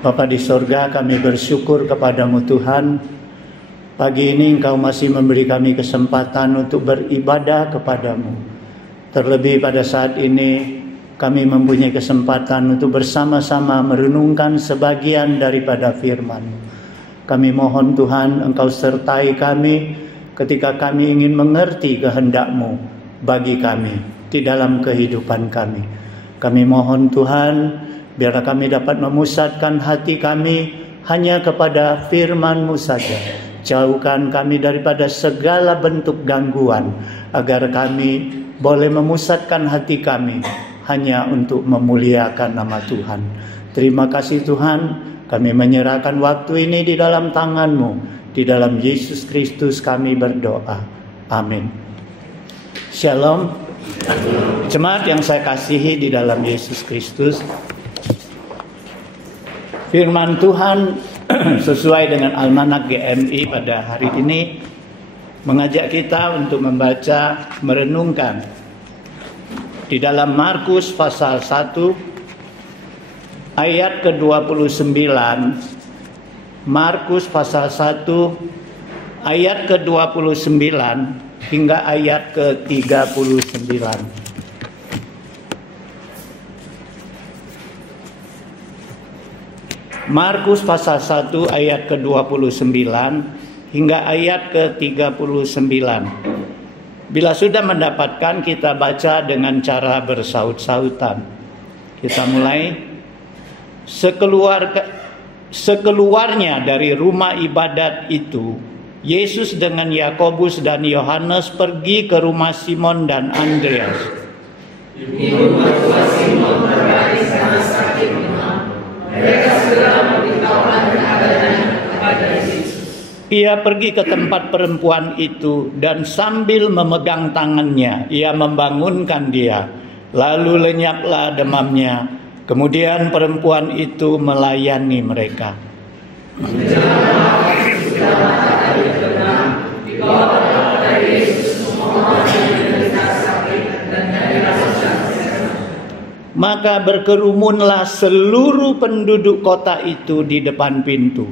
Bapa di sorga, kami bersyukur kepadamu Tuhan. Pagi ini Engkau masih memberi kami kesempatan untuk beribadah kepadamu. Terlebih pada saat ini kami mempunyai kesempatan untuk bersama-sama merenungkan sebagian daripada firman. Kami mohon Tuhan Engkau sertai kami ketika kami ingin mengerti kehendak-Mu bagi kami di dalam kehidupan kami. Kami mohon Tuhan, biarlah kami dapat memusatkan hati kami hanya kepada firman-Mu saja. Jauhkan kami daripada segala bentuk gangguan, agar kami boleh memusatkan hati kami hanya untuk memuliakan nama Tuhan. Terima kasih Tuhan, kami menyerahkan waktu ini di dalam tangan-Mu. Di dalam Yesus Kristus kami berdoa. Amin. Shalom. Jemaat yang saya kasihi di dalam Yesus Kristus, firman Tuhan sesuai dengan Almanak GMI pada hari ini mengajak kita untuk membaca, merenungkan di dalam Markus pasal 1 ayat ke-29. Markus pasal 1 ayat ke-29 hingga ayat ke-39. Markus pasal 1 ayat ke-29 hingga ayat ke-39. Bila sudah mendapatkan, kita baca dengan cara bersaut-sautan. Kita mulai. Sekeluarnya dari rumah ibadat itu, Yesus dengan Yakobus dan Yohanes pergi ke rumah Simon dan Andreas. Di rumah tua Simon terbaring karena sakit demam. Mereka segera memberitahukan keadaannya kepada Yesus. Ia pergi ke tempat perempuan itu dan sambil memegang tangannya, ia membangunkan dia. Lalu lenyaplah demamnya. Kemudian perempuan itu melayani mereka. Maka berkerumunlah seluruh penduduk kota itu di depan pintu.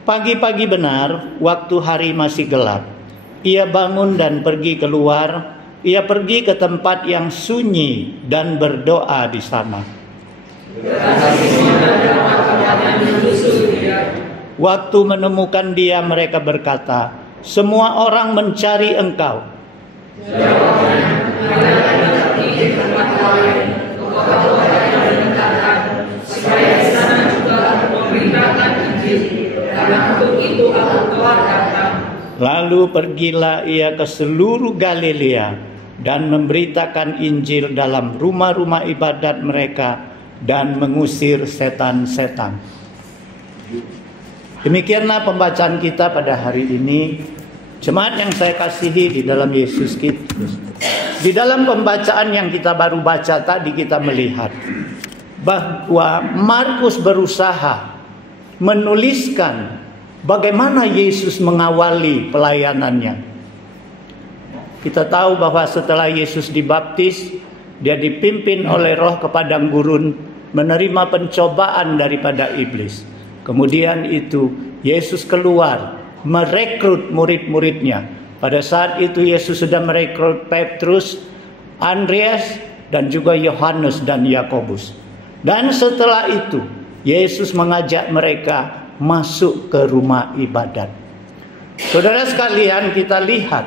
Pagi-pagi benar, waktu hari masih gelap, ia bangun dan pergi keluar. Ia pergi ke tempat yang sunyi dan berdoa di sana. Waktu menemukan dia, mereka berkata, "Semua orang mencari engkau." Lalu pergilah ia ke seluruh Galilea dan memberitakan Injil dalam rumah-rumah ibadat mereka dan mengusir setan-setan. Demikianlah pembacaan kita pada hari ini. Jemaat yang saya kasihi di dalam Yesus Kristus. Di dalam pembacaan yang kita baru baca tadi, kita melihat bahwa Markus berusaha menuliskan bagaimana Yesus mengawali pelayanannya. Kita tahu bahwa setelah Yesus dibaptis, dia dipimpin oleh Roh ke padang gurun, menerima pencobaan daripada iblis. Kemudian itu Yesus keluar merekrut murid-muridnya. Pada saat itu Yesus sudah merekrut Petrus, Andreas, dan juga Yohanes dan Yakobus. Dan setelah itu Yesus mengajak mereka masuk ke rumah ibadat. Saudara sekalian, kita lihat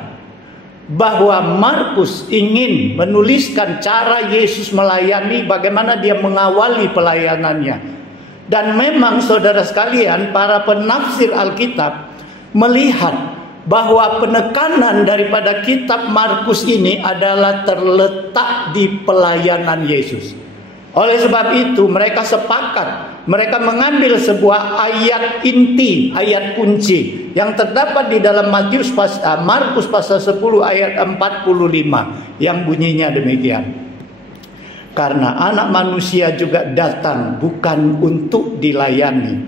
bahwa Markus ingin menuliskan cara Yesus melayani, bagaimana dia mengawali pelayanannya. Dan memang saudara sekalian, para penafsir Alkitab melihat bahwa penekanan daripada kitab Markus ini adalah terletak di pelayanan Yesus. Oleh sebab itu mereka sepakat, mereka mengambil sebuah ayat inti, ayat kunci yang terdapat di dalam Markus pasal 10 ayat 45 yang bunyinya demikian. Karena anak manusia juga datang bukan untuk dilayani,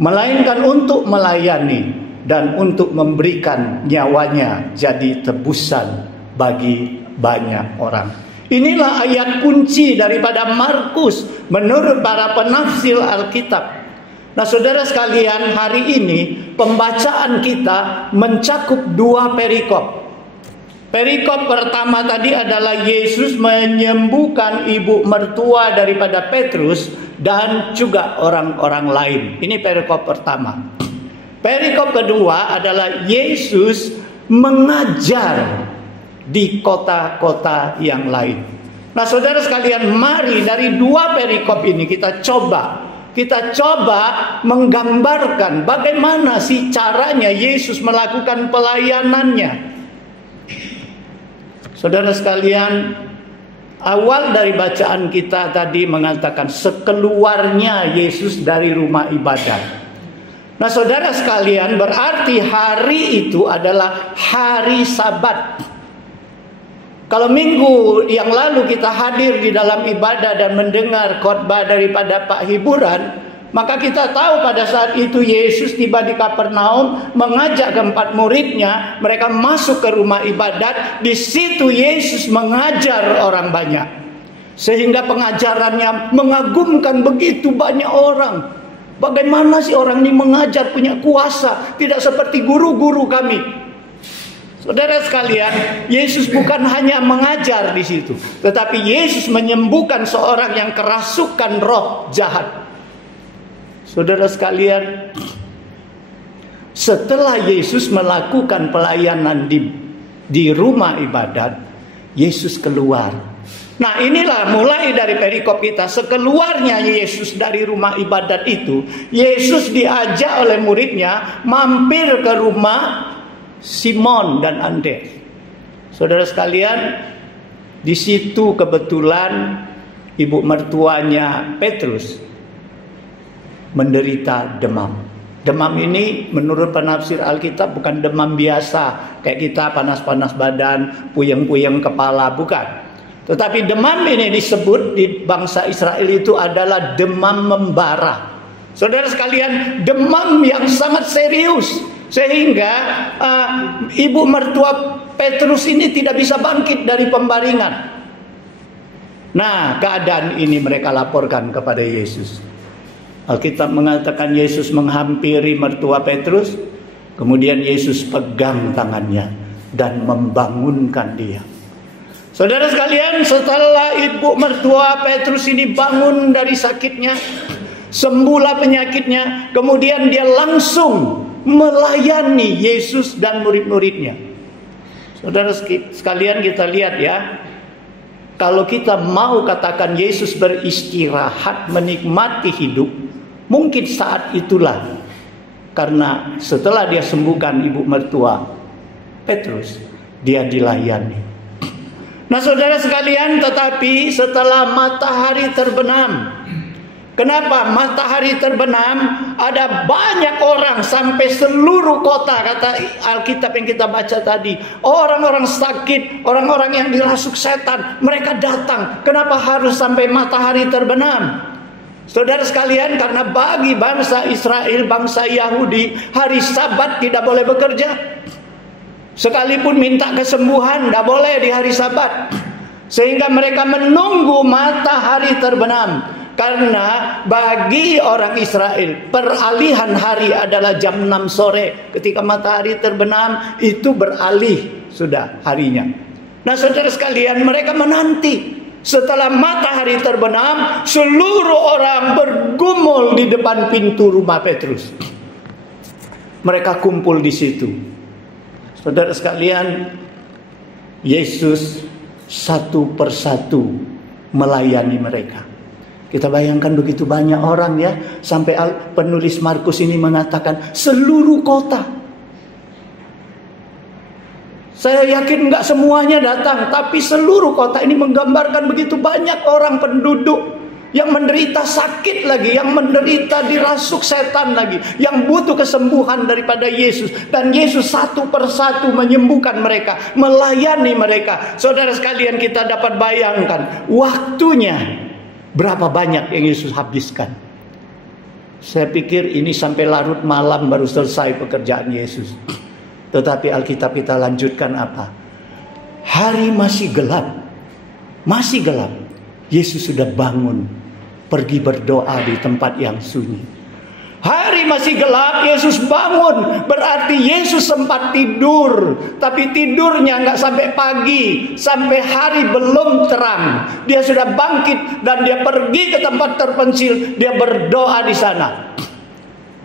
melainkan untuk melayani dan untuk memberikan nyawanya jadi tebusan bagi banyak orang. Inilah ayat kunci daripada Markus menurut para penafsir Alkitab. Nah, saudara sekalian, hari ini pembacaan kita mencakup 2 perikop. Perikop pertama tadi adalah Yesus menyembuhkan ibu mertua daripada Petrus dan juga orang-orang lain. Ini perikop pertama. Perikop kedua adalah Yesus mengajar di kota-kota yang lain. Nah, saudara sekalian, mari dari 2 perikop ini kita coba menggambarkan bagaimana sih caranya Yesus melakukan pelayanannya. Saudara sekalian, awal dari bacaan kita tadi mengatakan sekeluarnya Yesus dari rumah ibadat. Nah, saudara sekalian, berarti hari itu adalah hari Sabat. Kalau minggu yang lalu kita hadir di dalam ibadah dan mendengar khotbah daripada Pak Hiburan, maka kita tahu pada saat itu Yesus tiba di Kapernaum, mengajak keempat muridnya, mereka masuk ke rumah ibadat. Di situ Yesus mengajar orang banyak, sehingga pengajarannya mengagumkan begitu banyak orang. Bagaimana sih orang ini mengajar, punya kuasa, tidak seperti guru-guru kami. Saudara sekalian, Yesus bukan hanya mengajar di situ, tetapi Yesus menyembuhkan seorang yang kerasukan roh jahat. Saudara sekalian, setelah Yesus melakukan pelayanan di rumah ibadat, Yesus keluar. Nah, inilah mulai dari perikop kita. Sekeluarnya Yesus dari rumah ibadat itu, Yesus diajak oleh muridnya mampir ke rumah Simon dan Andreas. Saudara sekalian, di situ kebetulan ibu mertuanya Petrus menderita demam. Demam ini menurut penafsir Alkitab bukan demam biasa kayak kita panas-panas badan, puyeng-puyeng kepala, bukan. Tetapi demam ini disebut di bangsa Israel itu adalah demam membara. Saudara sekalian, demam yang sangat serius, sehingga ibu mertua Petrus ini tidak bisa bangkit dari pembaringan. Nah, keadaan ini mereka laporkan kepada Yesus. Alkitab mengatakan Yesus menghampiri mertua Petrus, kemudian Yesus pegang tangannya dan membangunkan dia. Saudara sekalian, setelah ibu mertua Petrus ini bangun dari sakitnya, sembuhlah penyakitnya, kemudian dia langsung melayani Yesus dan murid-muridnya. Saudara sekalian, kita lihat ya, kalau kita mau katakan Yesus beristirahat, menikmati hidup, mungkin saat itulah. Karena setelah dia sembuhkan ibu mertua Petrus, dia dilayani. Nah, saudara sekalian, tetapi setelah matahari terbenam, kenapa matahari terbenam? Ada banyak orang sampai seluruh kota, kata Alkitab yang kita baca tadi. Orang-orang sakit, orang-orang yang dirasuk setan, mereka datang. Kenapa harus sampai matahari terbenam? Saudara sekalian, karena bagi bangsa Israel, bangsa Yahudi, hari Sabat tidak boleh bekerja. Sekalipun minta kesembuhan, tidak boleh di hari Sabat. Sehingga mereka menunggu matahari terbenam. Karena bagi orang Israel, peralihan hari adalah jam 6 sore. Ketika matahari terbenam, itu beralih sudah harinya. Nah, saudara sekalian, mereka menanti. Setelah matahari terbenam, seluruh orang bergumul di depan pintu rumah Petrus. Mereka kumpul di situ. Saudara sekalian, Yesus satu persatu melayani mereka. Kita bayangkan begitu banyak orang ya, sampai penulis Markus ini mengatakan seluruh kota. Saya yakin enggak semuanya datang, tapi seluruh kota ini menggambarkan begitu banyak orang penduduk yang menderita sakit lagi, yang menderita dirasuk setan lagi, yang butuh kesembuhan daripada Yesus. Dan Yesus satu persatu menyembuhkan mereka, melayani mereka. Saudara sekalian, kita dapat bayangkan waktunya berapa banyak yang Yesus habiskan. Saya pikir ini sampai larut malam baru selesai pekerjaan Yesus. Tetapi Alkitab kita lanjutkan apa? Hari masih gelap. Masih gelap. Yesus sudah bangun, pergi berdoa di tempat yang sunyi. Hari masih gelap, Yesus bangun. Berarti Yesus sempat tidur. Tapi tidurnya nggak sampai pagi, sampai hari belum terang. Dia sudah bangkit dan dia pergi ke tempat terpencil. Dia berdoa di sana.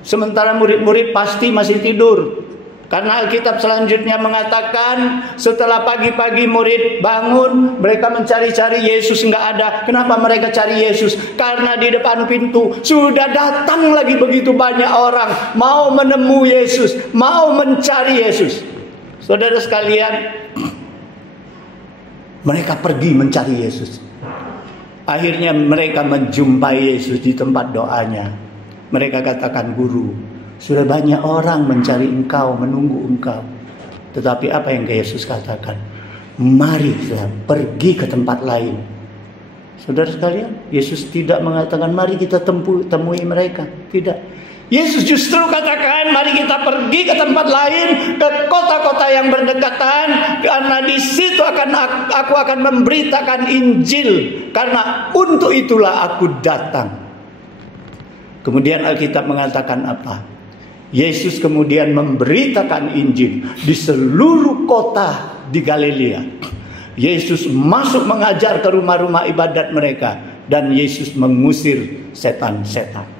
Sementara murid-murid pasti masih tidur. Karena Alkitab selanjutnya mengatakan setelah pagi-pagi murid bangun, mereka mencari-cari Yesus, nggak ada. Kenapa mereka cari Yesus? Karena di depan pintu sudah datang lagi begitu banyak orang mau menemui Yesus, mau mencari Yesus. Saudara sekalian, mereka pergi mencari Yesus. Akhirnya mereka menjumpai Yesus di tempat doanya. Mereka katakan, Guru, sudah banyak orang mencari engkau, menunggu engkau. Tetapi apa yang Yesus katakan? Mari kita pergi ke tempat lain. Saudara sekalian, Yesus tidak mengatakan mari kita temui mereka. Tidak. Yesus justru katakan mari kita pergi ke tempat lain, ke kota-kota yang berdekatan, karena di situ aku akan memberitakan Injil, karena untuk itulah aku datang. Kemudian Alkitab mengatakan apa? Yesus kemudian memberitakan Injil di seluruh kota di Galilea. Yesus masuk mengajar ke rumah-rumah ibadat mereka, dan Yesus mengusir setan-setan.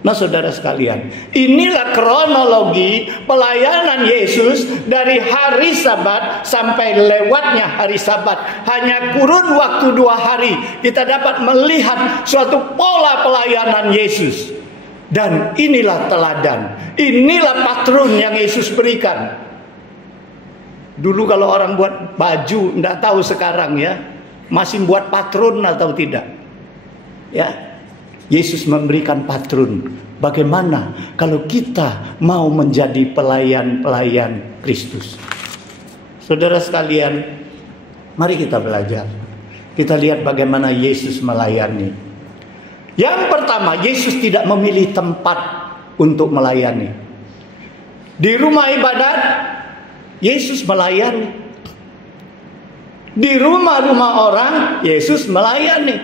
Nah saudara sekalian, inilah kronologi pelayanan Yesus dari hari Sabat sampai lewatnya hari Sabat. Hanya kurun waktu 2 hari kita dapat melihat suatu pola pelayanan Yesus. Dan inilah teladan, inilah patron yang Yesus berikan. Dulu kalau orang buat baju, enggak tahu sekarang ya, masih buat patron atau tidak. Ya, Yesus memberikan patron. Bagaimana kalau kita mau menjadi pelayan-pelayan Kristus? Saudara sekalian, mari kita belajar. Kita lihat bagaimana Yesus melayani. Yang pertama, Yesus tidak memilih tempat untuk melayani. Di rumah ibadat, Yesus melayani. Di rumah-rumah orang, Yesus melayani.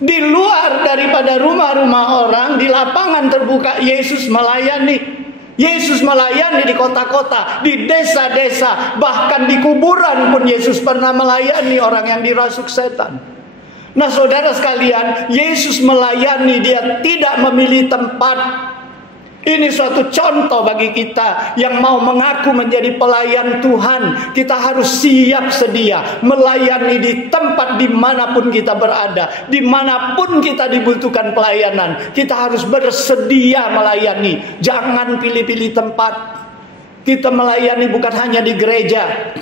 Di luar daripada rumah-rumah orang, di lapangan terbuka, Yesus melayani. Yesus melayani di kota-kota, di desa-desa, bahkan di kuburan pun Yesus pernah melayani orang yang dirasuk setan. Nah saudara sekalian, Yesus melayani, dia tidak memilih tempat. Ini suatu contoh bagi kita yang mau mengaku menjadi pelayan Tuhan. Kita harus siap sedia melayani di tempat dimanapun kita berada, dimanapun kita dibutuhkan pelayanan. Kita harus bersedia melayani. Jangan pilih-pilih tempat. Kita melayani bukan hanya di gereja.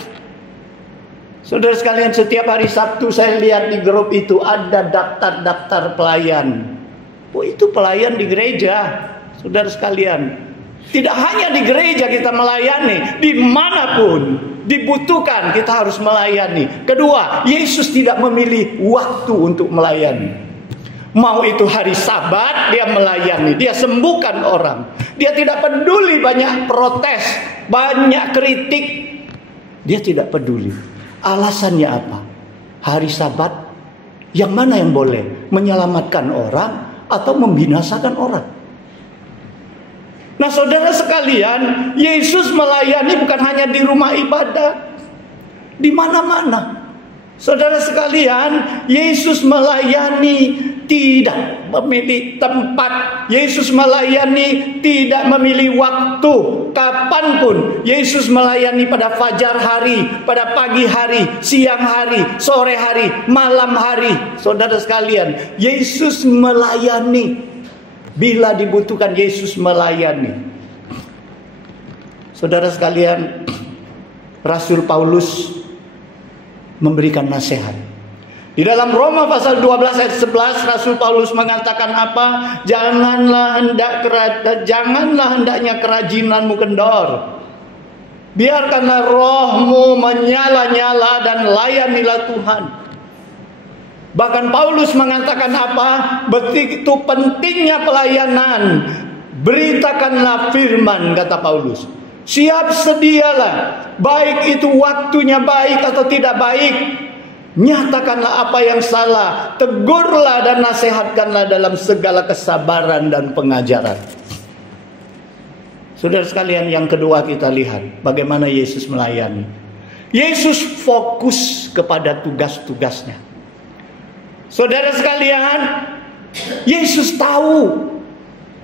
Saudara sekalian, setiap hari Sabtu saya lihat di grup itu ada daftar-daftar pelayan. Oh, itu pelayan di gereja. Saudara sekalian, tidak hanya di gereja kita melayani, dimanapun dibutuhkan kita harus melayani. Kedua, Yesus tidak memilih waktu untuk melayani. Mau itu hari Sabat, dia melayani, dia sembuhkan orang. Dia tidak peduli banyak protes, banyak kritik. Dia tidak peduli. Alasannya apa? Hari Sabat, yang mana yang boleh? Menyelamatkan orang atau membinasakan orang? Nah saudara sekalian, Yesus melayani bukan hanya di rumah ibadah, di mana-mana. Saudara sekalian, Yesus melayani tidak memilih tempat. Yesus melayani tidak memilih waktu. Kapanpun Yesus melayani, pada fajar hari, pada pagi hari, siang hari, sore hari, malam hari. Saudara sekalian, Yesus melayani. Bila dibutuhkan, Yesus melayani. Saudara sekalian, Rasul Paulus memberikan nasihat. Di dalam Roma pasal 12 ayat 11, Rasul Paulus mengatakan apa? Janganlah hendaknya kerajinanmu kendor. Biarkanlah rohmu menyala-nyala dan layanilah Tuhan. Bahkan Paulus mengatakan apa? Begitu pentingnya pelayanan. Beritakanlah firman, kata Paulus. Siap sedialah, baik itu waktunya baik atau tidak baik. Nyatakanlah apa yang salah, tegurlah dan nasihatkanlah dalam segala kesabaran dan pengajaran. Saudara sekalian, yang kedua kita lihat bagaimana Yesus melayani. Yesus fokus kepada tugas-tugasnya. Saudara sekalian, Yesus tahu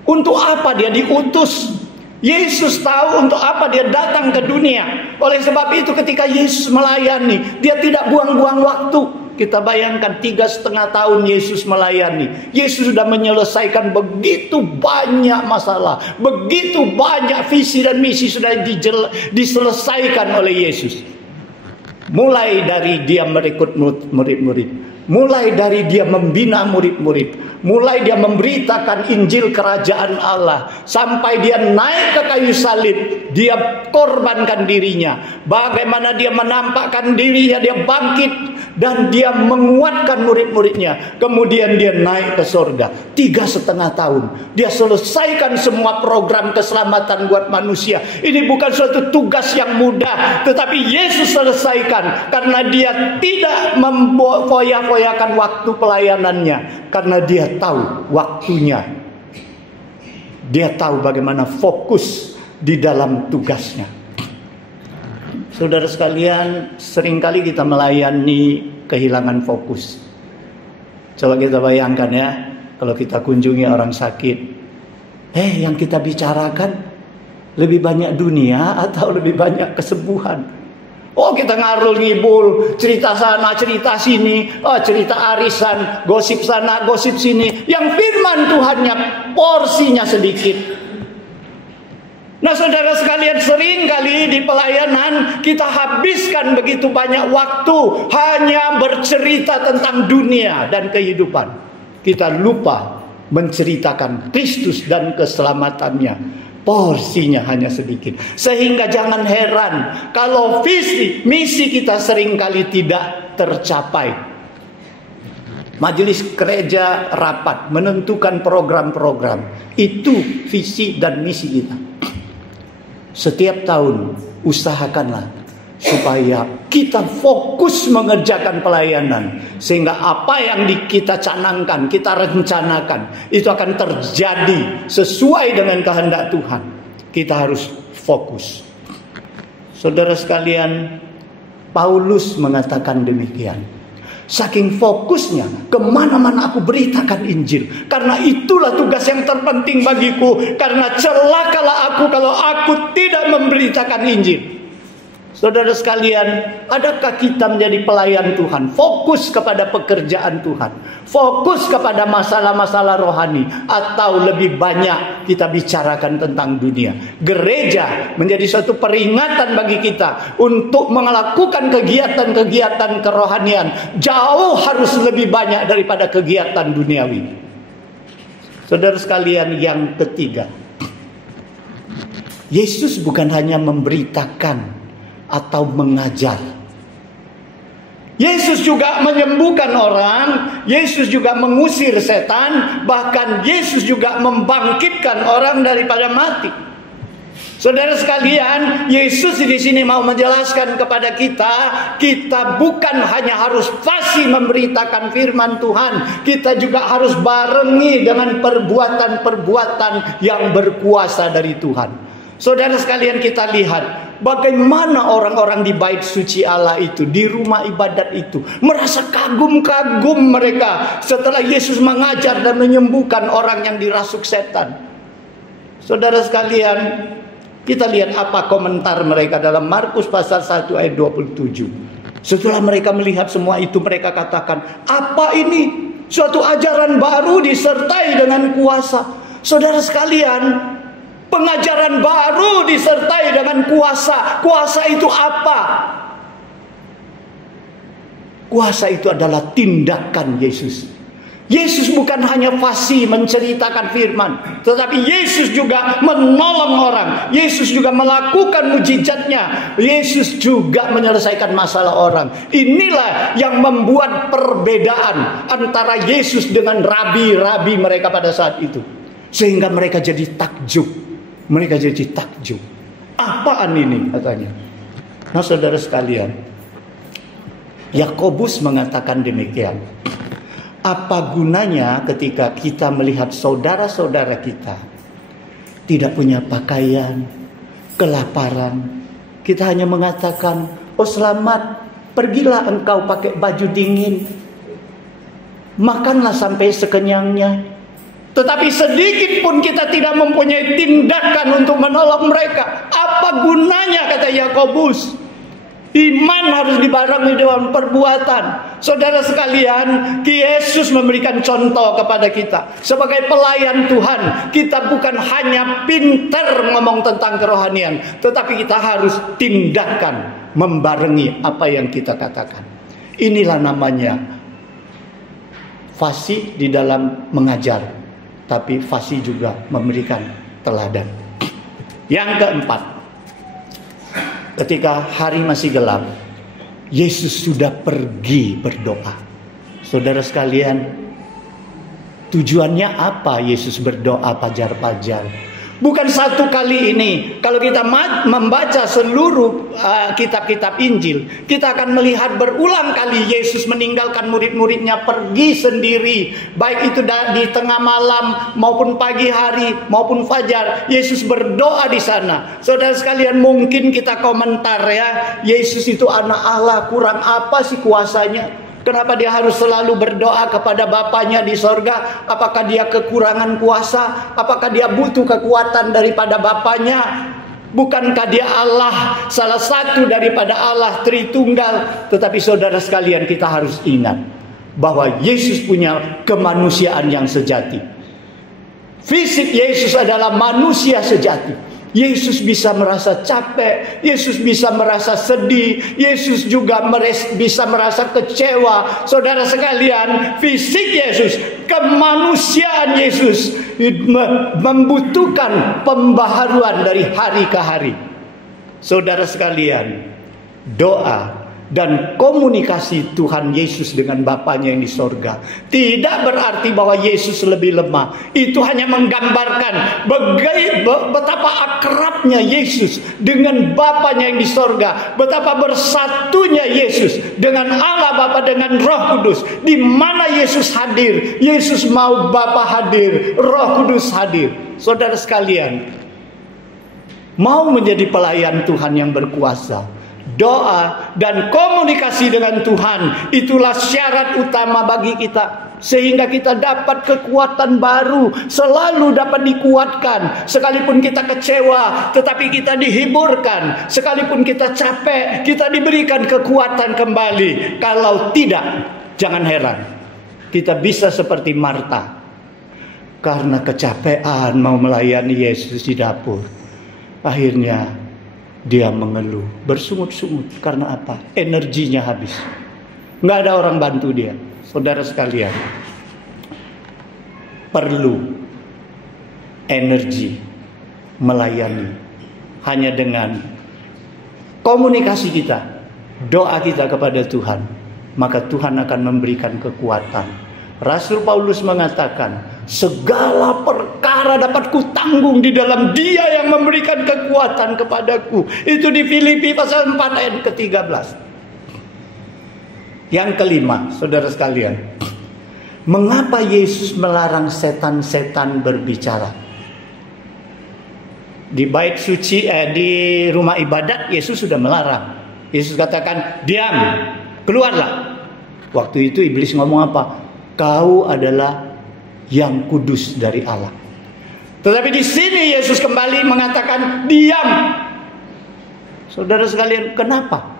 untuk apa dia diutus. Yesus tahu untuk apa dia datang ke dunia. Oleh sebab itu ketika Yesus melayani, dia tidak buang-buang waktu. Kita bayangkan 3,5 tahun Yesus melayani. Yesus sudah menyelesaikan begitu banyak masalah. Begitu banyak visi dan misi sudah diselesaikan oleh Yesus. Mulai dari dia merekrut murid-murid. Mulai dari dia membina murid-murid, mulai dia memberitakan Injil Kerajaan Allah, sampai dia naik ke kayu salib, dia korbankan dirinya. Bagaimana dia menampakkan dirinya, dia bangkit dan dia menguatkan murid-muridnya. Kemudian dia naik ke surga. 3,5 tahun dia selesaikan semua program keselamatan buat manusia. Ini bukan suatu tugas yang mudah, tetapi Yesus selesaikan karena dia tidak memfoya-foyakan waktu pelayanannya, karena dia tahu waktunya. Dia tahu bagaimana fokus di dalam tugasnya. Saudara sekalian, seringkali kita melayani kehilangan fokus. Coba kita bayangkan ya, kalau kita kunjungi orang sakit, yang kita bicarakan lebih banyak dunia atau lebih banyak kesembuhan? Oh, kita ngarul ngibul, cerita sana, cerita sini, cerita arisan, gosip sana, gosip sini. Yang firman Tuhannya porsinya sedikit. Nah, saudara sekalian, sering kali di pelayanan kita habiskan begitu banyak waktu hanya bercerita tentang dunia dan kehidupan. Kita lupa menceritakan Kristus dan keselamatannya. Porsinya hanya sedikit. Sehingga jangan heran kalau visi misi kita seringkali tidak tercapai. Majelis gereja rapat menentukan program-program. Itu visi dan misi kita. Setiap tahun usahakanlah supaya kita fokus mengerjakan pelayanan, sehingga apa yang kita canangkan, kita rencanakan, itu akan terjadi sesuai dengan kehendak Tuhan. Kita harus fokus. Saudara sekalian, Paulus mengatakan demikian. Saking fokusnya, kemana-mana aku beritakan Injil. Karena itulah tugas yang terpenting bagiku. Karena celakalah aku kalau aku tidak memberitakan Injil. Saudara sekalian, adakah kita menjadi pelayan Tuhan? Fokus kepada pekerjaan Tuhan. Fokus kepada masalah-masalah rohani. Atau lebih banyak kita bicarakan tentang dunia. Gereja menjadi suatu peringatan bagi kita untuk melakukan kegiatan-kegiatan kerohanian. Jauh harus lebih banyak daripada kegiatan duniawi. Saudara sekalian, yang ketiga, Yesus bukan hanya memberitakan atau mengajar. Yesus juga menyembuhkan orang, Yesus juga mengusir setan, bahkan Yesus juga membangkitkan orang daripada mati. Saudara sekalian, Yesus di sini mau menjelaskan kepada kita bukan hanya harus fasih memberitakan firman Tuhan, kita juga harus barengi dengan perbuatan-perbuatan yang berkuasa dari Tuhan. Saudara sekalian, kita lihat bagaimana orang-orang di bait suci Allah itu, di rumah ibadat itu, merasa kagum-kagum mereka setelah Yesus mengajar dan menyembuhkan orang yang dirasuk setan. Saudara sekalian, kita lihat apa komentar mereka dalam Markus pasal 1 ayat 27. Setelah mereka melihat semua itu, mereka katakan, apa ini? Suatu ajaran baru disertai dengan kuasa. Saudara sekalian, pengajaran baru disertai dengan kuasa. Kuasa itu apa? Kuasa itu adalah tindakan Yesus. Yesus bukan hanya fasih menceritakan firman, tetapi Yesus juga menolong orang. Yesus juga melakukan mujizatnya. Yesus juga menyelesaikan masalah orang. Inilah yang membuat perbedaan antara Yesus dengan rabi-rabi mereka pada saat itu. Sehingga mereka jadi takjub. Mereka jadi takjub. Apaan ini katanya? Nah, saudara sekalian, Yakobus mengatakan demikian. Apa gunanya ketika kita melihat saudara-saudara kita tidak punya pakaian, kelaparan, kita hanya mengatakan, oh selamat, pergilah engkau pakai baju dingin, makanlah sampai sekenyangnya. Tetapi sedikit pun kita tidak mempunyai tindakan untuk menolong mereka. Apa gunanya, kata Yakobus? Iman harus dibarengi dengan perbuatan. Saudara sekalian, Yesus memberikan contoh kepada kita. Sebagai pelayan Tuhan, kita bukan hanya pintar ngomong tentang kerohanian, tetapi kita harus tindakan membarengi apa yang kita katakan. Inilah namanya fasih di dalam mengajar, tapi fasih juga memberikan teladan. Yang keempat, ketika hari masih gelap, Yesus sudah pergi berdoa. Saudara sekalian, tujuannya apa Yesus berdoa pajar-pajar? Bukan satu kali ini. Kalau kita membaca seluruh kitab-kitab Injil, kita akan melihat berulang kali Yesus meninggalkan murid-muridnya pergi sendiri. Baik itu di tengah malam maupun pagi hari maupun fajar, Yesus berdoa di sana. Saudara sekalian, mungkin kita komentar ya, Yesus itu anak Allah, kurang apa sih kuasanya? Kenapa dia harus selalu berdoa kepada Bapanya di sorga? Apakah dia kekurangan kuasa? Apakah dia butuh kekuatan daripada Bapanya? Bukankah dia Allah, salah satu daripada Allah Tritunggal? Tetapi saudara sekalian, kita harus ingat bahwa Yesus punya kemanusiaan yang sejati. Fisik Yesus adalah manusia sejati. Yesus bisa merasa capek, Yesus bisa merasa sedih, Yesus juga bisa merasa kecewa. Saudara sekalian, fisik Yesus, kemanusiaan Yesus membutuhkan pembaharuan dari hari ke hari. Saudara sekalian, doa dan komunikasi Tuhan Yesus dengan Bapanya yang di sorga tidak berarti bahwa Yesus lebih lemah. Itu hanya menggambarkan betapa akrabnya Yesus dengan Bapanya yang di sorga, betapa bersatunya Yesus dengan Allah Bapa, dengan Roh Kudus. Di mana Yesus hadir, Yesus mau Bapa hadir, Roh Kudus hadir. Saudara sekalian, mau menjadi pelayan Tuhan yang berkuasa, doa dan komunikasi dengan Tuhan itulah syarat utama bagi kita, sehingga kita dapat kekuatan baru, selalu dapat dikuatkan. Sekalipun kita kecewa, tetapi kita dihiburkan. Sekalipun kita capek, kita diberikan kekuatan kembali. Kalau tidak, jangan heran kita bisa seperti Marta, karena kecapean mau melayani Yesus di dapur, akhirnya dia mengeluh, bersungut-sungut. Karena apa? Energinya habis. Nggak ada orang bantu dia. Saudara sekalian, perlu energi melayani hanya dengan komunikasi kita, doa kita kepada Tuhan, maka Tuhan akan memberikan kekuatan. Rasul Paulus mengatakan, segala perkara dapat kutanggung di dalam Dia yang memberikan kekuatan kepadaku. Itu di Filipi pasal 4 ayat ke-13. Yang kelima, saudara sekalian, mengapa Yesus melarang setan-setan berbicara? Di bait suci, di rumah ibadat, Yesus sudah melarang. Yesus katakan, diam, keluarlah. Waktu itu iblis ngomong apa? Kau adalah yang kudus dari Allah. Tetapi di sini Yesus kembali mengatakan diam. Saudara sekalian, kenapa?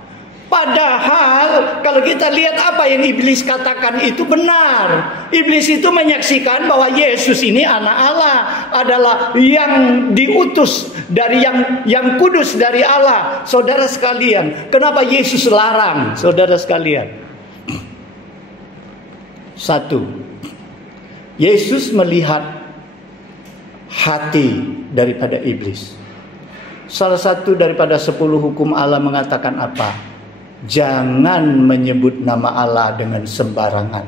Padahal kalau kita lihat apa yang iblis katakan itu benar. Iblis itu menyaksikan bahwa Yesus ini anak Allah, adalah yang diutus dari yang kudus dari Allah. Saudara sekalian, kenapa Yesus larang? Saudara sekalian, satu, Yesus melihat hati daripada iblis. Salah satu daripada 10 hukum Allah mengatakan apa? Jangan menyebut nama Allah dengan sembarangan.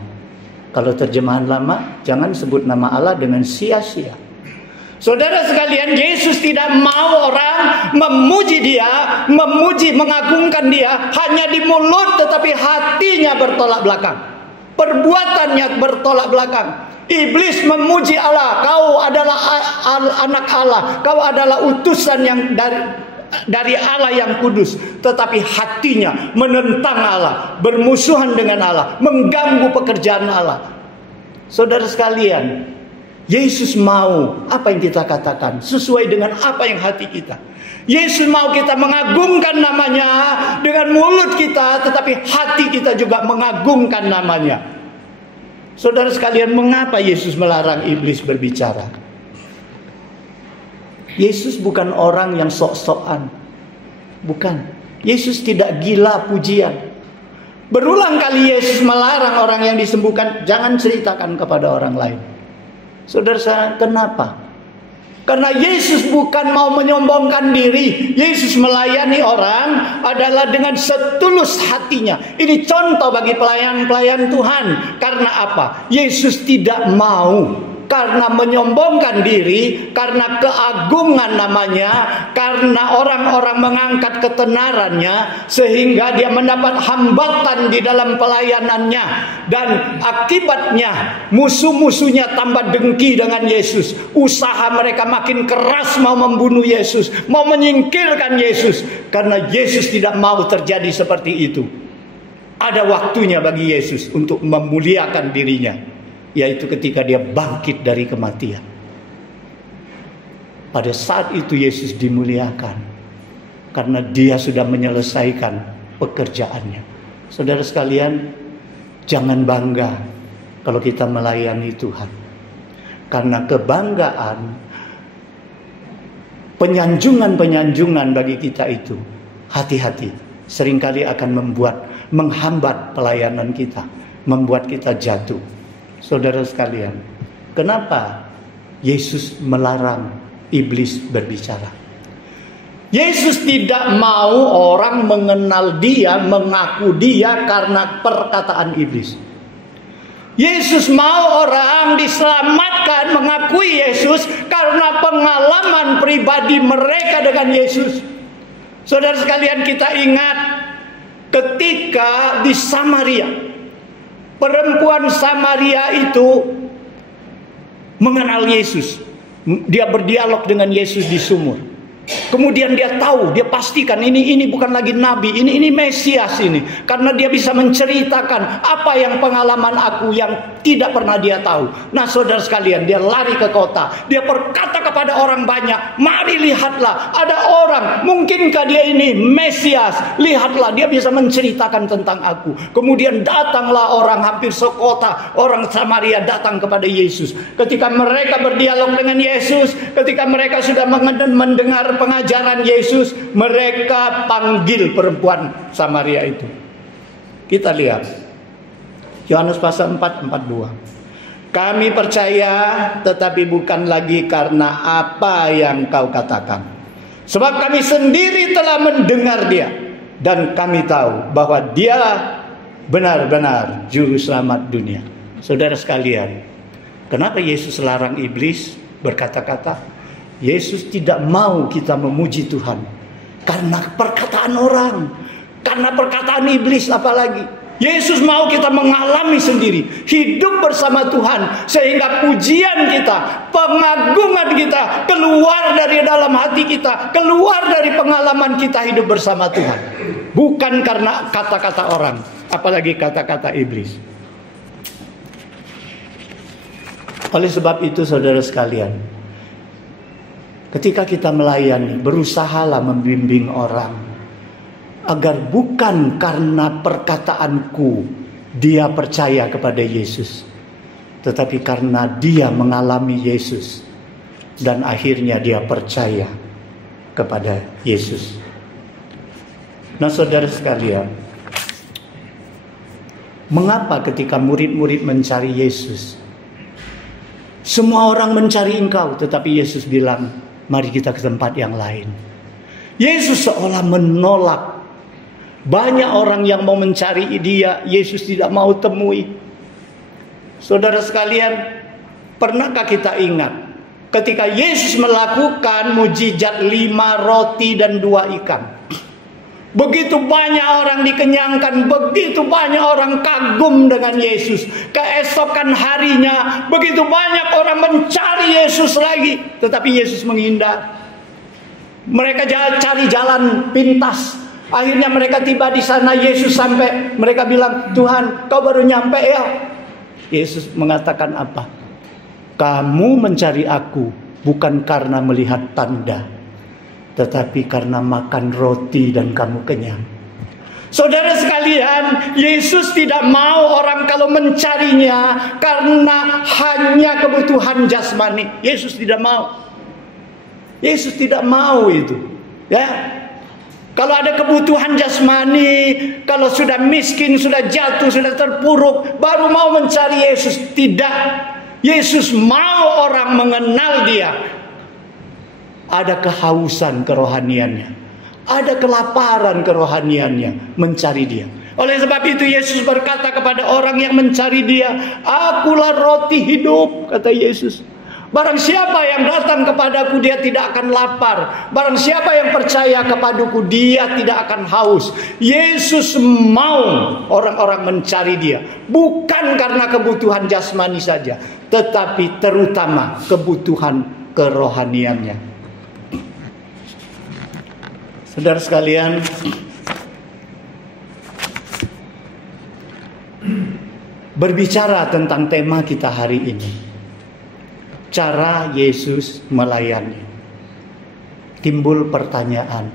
Kalau terjemahan lama, jangan sebut nama Allah dengan sia-sia. Saudara sekalian, Yesus tidak mau orang memuji dia, mengagungkan dia hanya di mulut, tetapi hatinya bertolak belakang. Perbuatannya bertolak belakang. Iblis memuji Allah, kau adalah anak Allah, kau adalah utusan yang dari Allah yang kudus. Tetapi hatinya menentang Allah, bermusuhan dengan Allah, mengganggu pekerjaan Allah. Saudara sekalian, Yesus mau apa yang kita katakan sesuai dengan apa yang hati kita. Yesus mau kita mengagungkan namanya dengan mulut kita, tetapi hati kita juga mengagungkan namanya. Saudara sekalian, mengapa Yesus melarang iblis berbicara? Yesus bukan orang yang sok-sokan. Bukan. Yesus tidak gila pujian. Berulang kali Yesus melarang orang yang disembuhkan, jangan ceritakan kepada orang lain. Saudara, kenapa? Karena Yesus bukan mau menyombongkan diri. Yesus melayani orang adalah dengan setulus hatinya. Ini contoh bagi pelayan-pelayan Tuhan. Karena apa? Yesus tidak mau karena menyombongkan diri, karena keagungan namanya, karena orang-orang mengangkat ketenarannya, sehingga dia mendapat hambatan di dalam pelayanannya. Dan akibatnya musuh-musuhnya tambah dengki dengan Yesus. Usaha mereka makin keras mau membunuh Yesus, mau menyingkirkan Yesus. Karena Yesus tidak mau terjadi seperti itu. Ada waktunya bagi Yesus untuk memuliakan dirinya, yaitu ketika dia bangkit dari kematian. Pada saat itu Yesus dimuliakan karena dia sudah menyelesaikan pekerjaannya. Saudara sekalian, jangan bangga kalau kita melayani Tuhan. Karena kebanggaan, penyanjungan-penyanjungan bagi kita itu, hati-hati, seringkali akan menghambat pelayanan kita, membuat kita jatuh. Saudara sekalian, kenapa Yesus melarang iblis berbicara? Yesus tidak mau orang mengenal dia, mengaku dia karena perkataan iblis. Yesus mau orang diselamatkan, mengakui Yesus karena pengalaman pribadi mereka dengan Yesus. Saudara sekalian, kita ingat ketika di Samaria, perempuan Samaria itu mengenal Yesus. Dia berdialog dengan Yesus di sumur. Kemudian dia tahu, dia pastikan ini bukan lagi nabi, ini Mesias ini. Karena dia bisa menceritakan apa yang pengalaman aku yang tidak pernah dia tahu. Nah, saudara sekalian, dia lari ke kota. Dia berkata kepada orang banyak, mari lihatlah, ada orang, mungkinkah dia ini Mesias? Lihatlah, dia bisa menceritakan tentang aku. Kemudian datanglah orang hampir sekota, orang Samaria datang kepada Yesus. Ketika mereka berdialog dengan Yesus, ketika mereka sudah mendengar pengajaran Yesus, mereka panggil perempuan Samaria itu. Kita lihat Yohanes pasal 4:42. Kami percaya, tetapi bukan lagi karena apa yang kau katakan, sebab kami sendiri telah mendengar dia, dan kami tahu bahwa dia benar-benar juru selamat dunia. Saudara sekalian, kenapa Yesus larang iblis berkata-kata? Yesus tidak mau kita memuji Tuhan karena perkataan orang, karena perkataan iblis apalagi. Yesus mau kita mengalami sendiri, hidup bersama Tuhan, sehingga pujian kita, pengagungan kita keluar dari dalam hati kita, keluar dari pengalaman kita hidup bersama Tuhan. Bukan karena kata-kata orang, apalagi kata-kata iblis. Oleh sebab itu, saudara sekalian, ketika kita melayani, berusahalah membimbing orang agar bukan karena perkataanku dia percaya kepada Yesus, tetapi karena dia mengalami Yesus dan akhirnya dia percaya kepada Yesus. Nah, saudara sekalian, mengapa ketika murid-murid mencari Yesus, Semua orang mencari engkau, tetapi Yesus bilang, mari kita ke tempat yang lain. Yesus seolah menolak. Banyak orang yang mau mencari dia, Yesus tidak mau temui. Saudara sekalian, pernahkah kita ingat ketika Yesus melakukan mujizat 5 roti dan 2 ikan? Begitu banyak orang dikenyangkan, begitu banyak orang kagum dengan Yesus. Keesokan harinya, begitu banyak orang mencari Yesus lagi, tetapi Yesus menghindar. Mereka cari jalan pintas. Akhirnya mereka tiba di sana, Yesus sampai, mereka bilang, Tuhan, kau baru nyampe ya? Yesus mengatakan apa? Kamu mencari aku bukan karena melihat tanda, tetapi karena makan roti dan kamu kenyang. Saudara sekalian, Yesus tidak mau orang kalau mencarinya karena hanya kebutuhan jasmani. Yesus tidak mau. Yesus tidak mau itu. Ya. Kalau ada kebutuhan jasmani, kalau sudah miskin, sudah jatuh, sudah terpuruk, baru mau mencari Yesus. Tidak. Yesus mau orang mengenal dia. Ada kehausan kerohaniannya, ada kelaparan kerohaniannya, mencari dia. Oleh sebab itu Yesus berkata kepada orang yang mencari dia, akulah roti hidup, kata Yesus. Barang siapa yang datang kepadaku, dia tidak akan lapar. Barang siapa yang percaya kepadaku, dia tidak akan haus. Yesus mau orang-orang mencari dia, bukan karena kebutuhan jasmani saja, tetapi terutama kebutuhan kerohaniannya. Saudara sekalian, berbicara tentang tema kita hari ini, cara Yesus melayani. Timbul pertanyaan,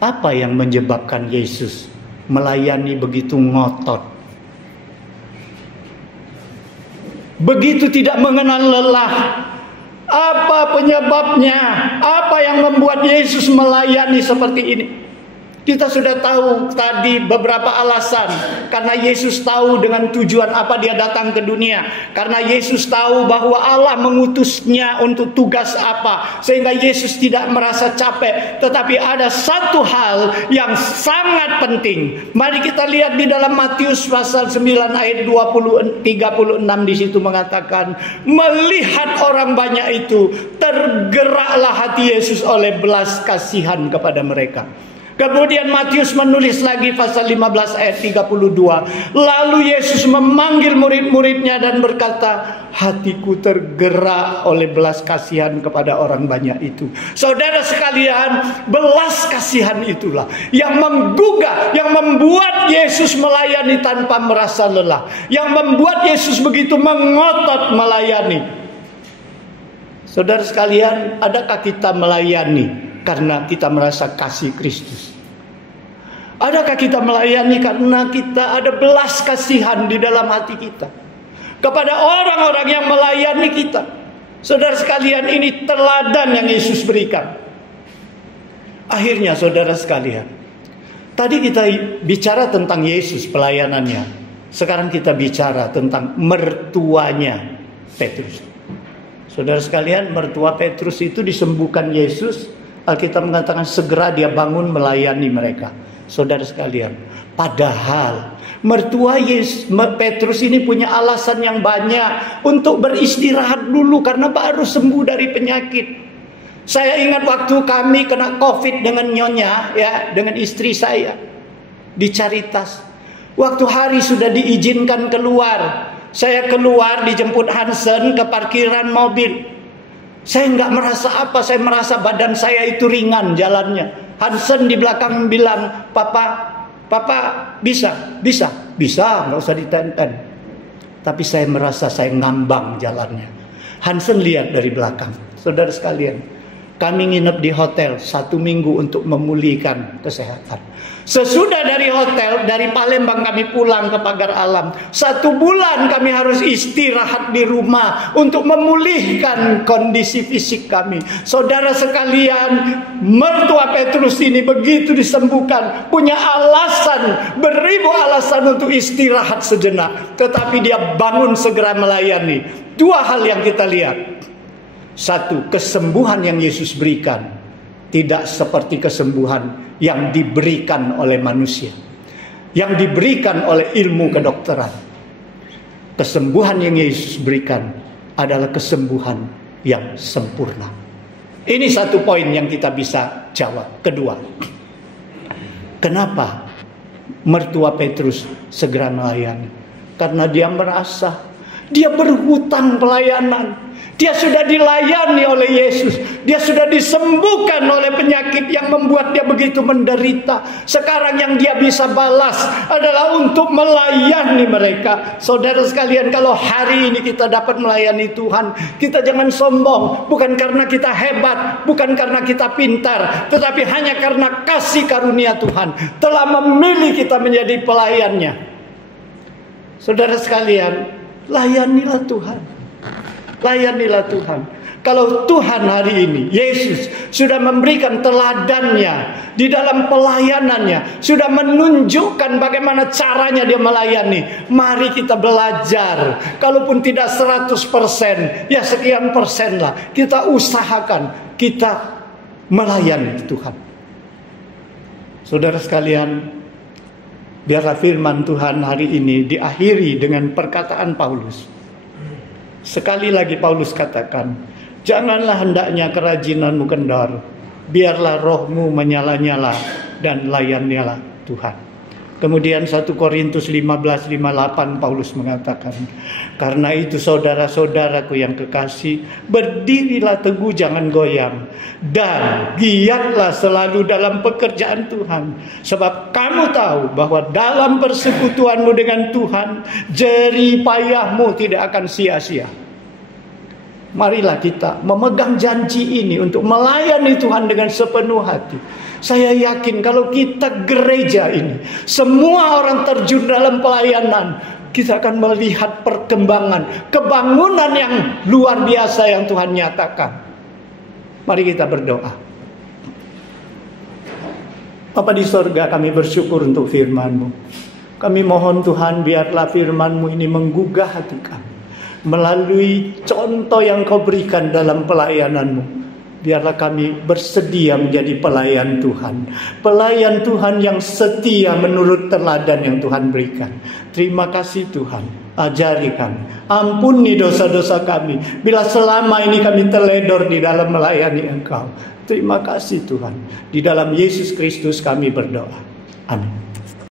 apa yang menyebabkan Yesus melayani begitu ngotot, begitu tidak mengenal lelah? Apa penyebabnya? Apa yang membuat Yesus melayani seperti ini? Kita sudah tahu tadi beberapa alasan. Karena Yesus tahu dengan tujuan apa dia datang ke dunia. Karena Yesus tahu bahwa Allah mengutusnya untuk tugas apa. Sehingga Yesus tidak merasa capek. Tetapi ada satu hal yang sangat penting. Mari kita lihat di dalam Matius pasal 9 ayat 36 di situ mengatakan, melihat orang banyak itu, tergeraklah hati Yesus oleh belas kasihan kepada mereka. Kemudian Matius menulis lagi pasal 15 ayat 32. Lalu Yesus memanggil murid-muridnya dan berkata, hatiku tergerak oleh belas kasihan kepada orang banyak itu. Saudara sekalian, belas kasihan itulah yang menggugah, yang membuat Yesus melayani tanpa merasa lelah. Yang membuat Yesus begitu mengotot melayani. Saudara sekalian, adakah kita melayani karena kita merasa kasih Kristus? Adakah kita melayani karena kita ada belas kasihan di dalam hati kita kepada orang-orang yang melayani kita? Saudara sekalian, ini teladan yang Yesus berikan. Akhirnya saudara sekalian, tadi kita bicara tentang Yesus pelayanannya. Sekarang kita bicara tentang mertuanya Petrus. Saudara sekalian, mertua Petrus itu disembuhkan Yesus. Alkitab mengatakan segera dia bangun melayani mereka. Saudara sekalian, padahal mertua Petrus ini punya alasan yang banyak untuk beristirahat dulu karena baru sembuh dari penyakit. Saya ingat waktu kami kena COVID dengan nyonya, ya, dengan istri saya di Caritas. Waktu hari sudah diizinkan keluar, saya keluar dijemput Hansen ke parkiran mobil. Saya nggak merasa apa, saya merasa badan saya itu ringan jalannya. Hansen di belakang bilang, Papa bisa, nggak usah ditenten. Tapi saya merasa saya ngambang jalannya. Hansen lihat dari belakang. Saudara sekalian, kami nginep di hotel 1 minggu untuk memulihkan kesehatan. Sesudah dari hotel, dari Palembang kami pulang ke Pagar Alam. 1 bulan kami harus istirahat di rumah untuk memulihkan kondisi fisik kami. Saudara sekalian, mertua Petrus ini begitu disembuhkan, punya alasan, beribu alasan untuk istirahat sejenak. Tetapi dia bangun segera melayani. Dua hal yang kita lihat. Satu, kesembuhan yang Yesus berikan tidak seperti kesembuhan yang diberikan oleh manusia, yang diberikan oleh ilmu kedokteran. Kesembuhan yang Yesus berikan adalah kesembuhan yang sempurna. Ini satu poin yang kita bisa jawab. Kedua, kenapa mertua Petrus segera melayani? Karena dia merasa dia berhutang pelayanan. Dia sudah dilayani oleh Yesus. Dia sudah disembuhkan oleh penyakit yang membuat dia begitu menderita. Sekarang yang dia bisa balas adalah untuk melayani mereka. Saudara sekalian, kalau hari ini kita dapat melayani Tuhan, kita jangan sombong. Bukan karena kita hebat, bukan karena kita pintar, tetapi hanya karena kasih karunia Tuhan telah memilih kita menjadi pelayannya. Saudara sekalian, layanilah Tuhan. Layanilah Tuhan. Kalau Tuhan hari ini, Yesus sudah memberikan teladannya di dalam pelayanannya, sudah menunjukkan bagaimana caranya dia melayani. Mari kita belajar. Kalaupun tidak 100%, ya sekian persen lah. Kita usahakan kita melayani Tuhan. Saudara sekalian, biarlah firman Tuhan hari ini diakhiri dengan perkataan Paulus. Sekali lagi Paulus katakan, janganlah hendaknya kerajinanmu kendor, biarlah rohmu menyala-nyala dan layanilah Tuhan. Kemudian 1 Korintus 15:58 Paulus mengatakan, karena itu saudara-saudaraku yang kekasih, berdirilah teguh jangan goyang, dan giatlah selalu dalam pekerjaan Tuhan. Sebab kamu tahu bahwa dalam persekutuanmu dengan Tuhan, jerih payahmu tidak akan sia-sia. Marilah kita memegang janji ini untuk melayani Tuhan dengan sepenuh hati. Saya yakin kalau kita gereja ini, semua orang terjun dalam pelayanan, kita akan melihat perkembangan, kebangunan yang luar biasa yang Tuhan nyatakan. Mari kita berdoa. Bapa di sorga, kami bersyukur untuk firman-Mu. Kami mohon Tuhan, biarlah firman-Mu ini menggugah hati kami. Melalui contoh yang Kau berikan dalam pelayanan-Mu, biarlah kami bersedia menjadi pelayan Tuhan. Pelayan Tuhan yang setia menurut teladan yang Tuhan berikan. Terima kasih Tuhan. Ajari kami. Ampuni dosa-dosa kami bila selama ini kami teledor di dalam melayani Engkau. Terima kasih Tuhan. Di dalam Yesus Kristus kami berdoa. Amin.